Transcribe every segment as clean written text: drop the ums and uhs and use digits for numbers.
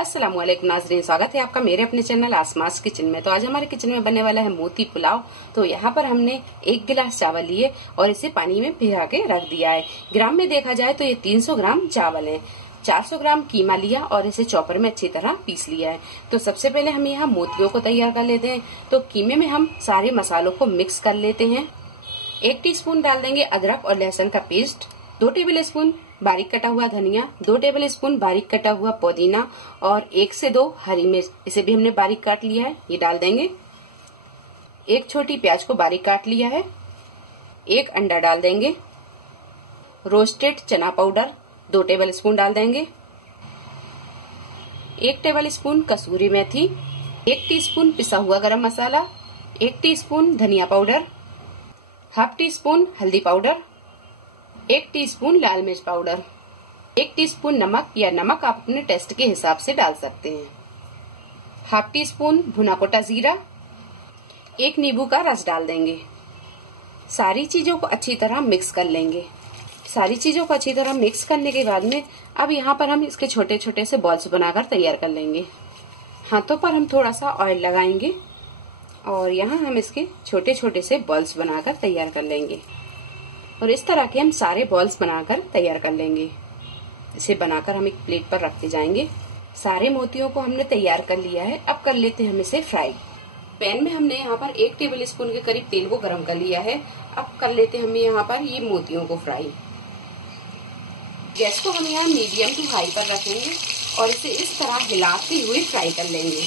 अस्सलाम वालेकुम नाज़रीन, स्वागत है आपका मेरे अपने चैनल आसमास किचन में। तो आज हमारे किचन में बनने वाला है मोती पुलाव। तो यहाँ पर हमने 1 गिलास चावल लिए और इसे पानी में भिगा के रख दिया है। ग्राम में देखा जाए तो ये 300 ग्राम चावल है। 400 ग्राम कीमा लिया और इसे चॉपर में अच्छी तरह पीस लिया है। तो सबसे पहले हम यहाँ मोतियों को तैयार कर लेते हैं। तो कीमे में हम सारे मसालों को मिक्स कर लेते हैं। 1 टीस्पून डाल देंगे अदरक और लहसुन का पेस्ट, 2 टेबल स्पून बारीक कटा हुआ धनिया, 2 टेबल स्पून बारीक कटा हुआ पुदीना और 1 से 2 हरी मिर्च, इसे भी हमने बारीक काट लिया है, ये डाल देंगे। 1 छोटी प्याज को बारीक काट लिया है। 1 अंडा डाल देंगे। रोस्टेड चना पाउडर 2 टेबल स्पून डाल देंगे। 1 टेबल स्पून कसूरी मेथी, 1 टीस्पून पिसा हुआ गरम मसाला, 1 टीस्पून धनिया पाउडर, हाफ टीस्पून हल्दी पाउडर, 1 टीस्पून लाल मिर्च पाउडर, 1 टीस्पून नमक या नमक आप अपने टेस्ट के हिसाब से डाल सकते हैं, हाफ टीस्पून भुना कोटा जीरा, 1 नींबू का रस डाल देंगे। सारी चीजों को अच्छी तरह मिक्स कर लेंगे। सारी चीजों को अच्छी तरह मिक्स करने के बाद में अब यहाँ पर हम इसके छोटे छोटे से बॉल्स बनाकर तैयार कर लेंगे। हाथों पर हम थोड़ा सा ऑयल लगाएंगे और यहाँ हम इसके छोटे छोटे से बॉल्स बनाकर तैयार कर लेंगे। और इस तरह के हम सारे बॉल्स बनाकर तैयार कर लेंगे। इसे बनाकर हम एक प्लेट पर रखते जाएंगे। सारे मोतियों को हमने तैयार कर लिया है। अब कर लेते हैं हम इसे फ्राई। पैन में हमने यहाँ पर 1 टेबल स्पून के करीब तेल को गरम कर लिया है। अब कर लेते हैं हम यहाँ पर ये मोतियों को फ्राई। गैस को हम यहाँ मीडियम टू हाई पर रखेंगे और इसे इस तरह हिलाते हुए फ्राई कर लेंगे।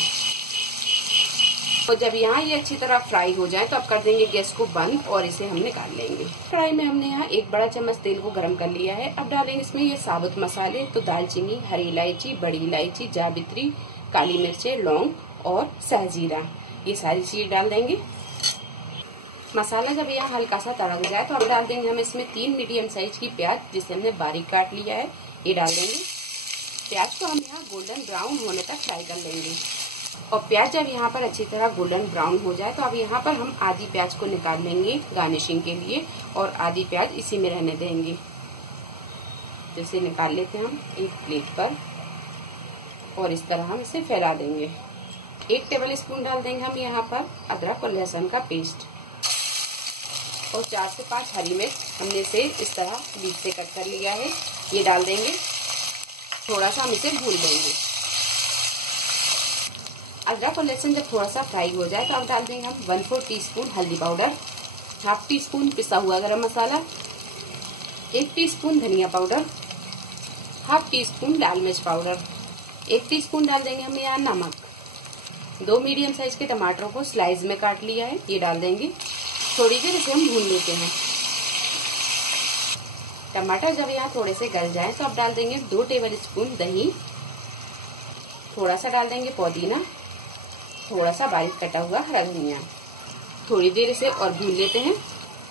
और जब यहाँ ये अच्छी तरह फ्राई हो जाए तो अब कर देंगे गैस को बंद और इसे हम निकाल लेंगे। कढ़ाई में हमने यहाँ 1 बड़ा चम्मच तेल को गरम कर लिया है। अब डालेंगे इसमें ये साबुत मसाले, तो दालचीनी, हरी इलायची, बड़ी इलायची, जावित्री, काली मिर्चें, लौंग और सहजीरा, ये सारी चीज डाल देंगे। मसाला जब यहाँ हल्का सा तड़क जाए तो अब डाल देंगे हम इसमें 3 मीडियम साइज की प्याज, जिसे हमने बारीक काट लिया है, ये डाल देंगे। प्याज को हम यहाँ गोल्डन ब्राउन होने तक फ्राई कर लेंगे। और प्याज जब यहाँ पर अच्छी तरह गोल्डन ब्राउन हो जाए तो अब यहाँ पर हम आधी प्याज को निकाल लेंगे गार्निशिंग के लिए और आधी प्याज इसी में रहने देंगे। जैसे निकाल लेते हैं हम एक प्लेट पर और इस तरह हम इसे फैला देंगे। 1 टेबल स्पून डाल देंगे हम यहाँ पर अदरक और लहसुन का पेस्ट और 4 से 5 हरी मिर्च, हमने इसे इस तरह बीच से कट कर लिया है, ये डाल देंगे। थोड़ा सा हम इसे भून लेंगे। अदरक और लहसुन जब थोड़ा सा फ्राई हो जाए तो अब डाल देंगे हम 1/4 टीस्पून हल्दी पाउडर, हाफ टीस्पून पिसा हुआ गरम मसाला, 1 टीस्पून धनिया पाउडर, हाफ टीस्पून लाल मिर्च पाउडर, 1 टीस्पून डाल देंगे हम यहाँ नमक। 2 मीडियम साइज के टमाटरों को स्लाइस में काट लिया है, ये डाल देंगे। थोड़ी देर इसे हम भून लेते हैं। टमाटर जब यहाँ थोड़े से गल जाए तो अब डाल देंगे 2 टेबल स्पून दही, थोड़ा सा डाल देंगे पुदीना, थोड़ा सा बारीक कटा हुआ हरा धनिया। थोड़ी देर इसे और भून लेते हैं।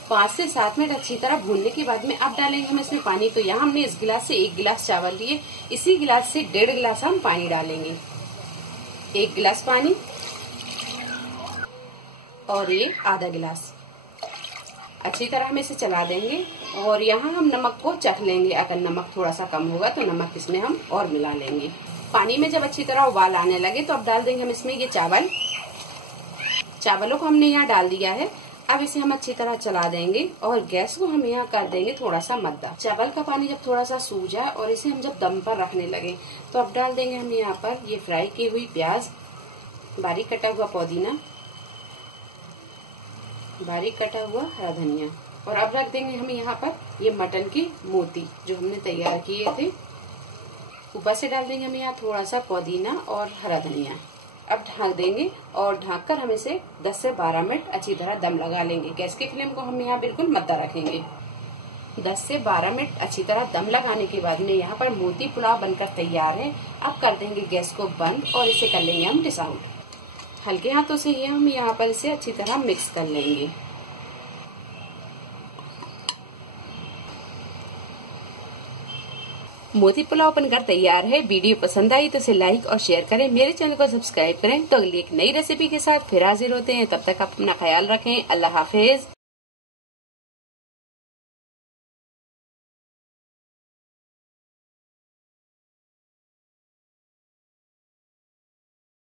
5 से 7 मिनट अच्छी तरह भूनने के बाद में अब डालेंगे हम इसमें पानी। तो यहाँ हमने इस गिलास से 1 गिलास चावल लिए, इसी गिलास से 1.5 गिलास हम पानी डालेंगे। 1 गिलास पानी और ये आधा गिलास। अच्छी तरह हम इसे चला देंगे और यहाँ हम नमक को चख लेंगे। अगर नमक थोड़ा सा कम होगा तो नमक इसमें हम और मिला लेंगे। पानी में जब अच्छी तरह उबाल आने लगे तो अब डाल देंगे हम इसमें ये चावल। चावलों को हमने यहाँ डाल दिया है। अब इसे हम अच्छी तरह चला देंगे और गैस को हम यहाँ कर देंगे थोड़ा सा मद्दा। चावल का पानी जब थोड़ा सा सूख जाए और इसे हम जब दम पर रखने लगे तो अब डाल देंगे हम यहाँ पर ये फ्राई की हुई प्याज, बारीक कटा हुआ पुदीना, बारीक कटा हुआ हरा धनिया और अब रख देंगे हम यहाँ पर ये मटन के मोती जो हमने तैयार किए थे। ऊपर से डाल देंगे हम यहाँ थोड़ा सा पुदीना और हरा धनिया। अब ढक देंगे और ढककर हम इसे 10 से 12 मिनट अच्छी तरह दम लगा लेंगे। गैस की फ्लेम को हम यहाँ बिल्कुल मद्दा रखेंगे। 10 से 12 मिनट अच्छी तरह दम लगाने के बाद में यहाँ पर मोती पुलाव बनकर तैयार है। अब कर देंगे गैस को बंद और इसे कर लेंगे हम डिश आउट। हल्के हाथों से ये हम यहाँ पर इसे अच्छी तरह मिक्स कर लेंगे। मोती पुलाव बनकर तैयार है। वीडियो पसंद आई तो इसे लाइक और शेयर करें। मेरे चैनल को सब्सक्राइब करें। तो अगली एक नई रेसिपी के साथ फिर हाजिर होते हैं। तब तक आप अपना ख्याल रखें। अल्लाह हाफिज।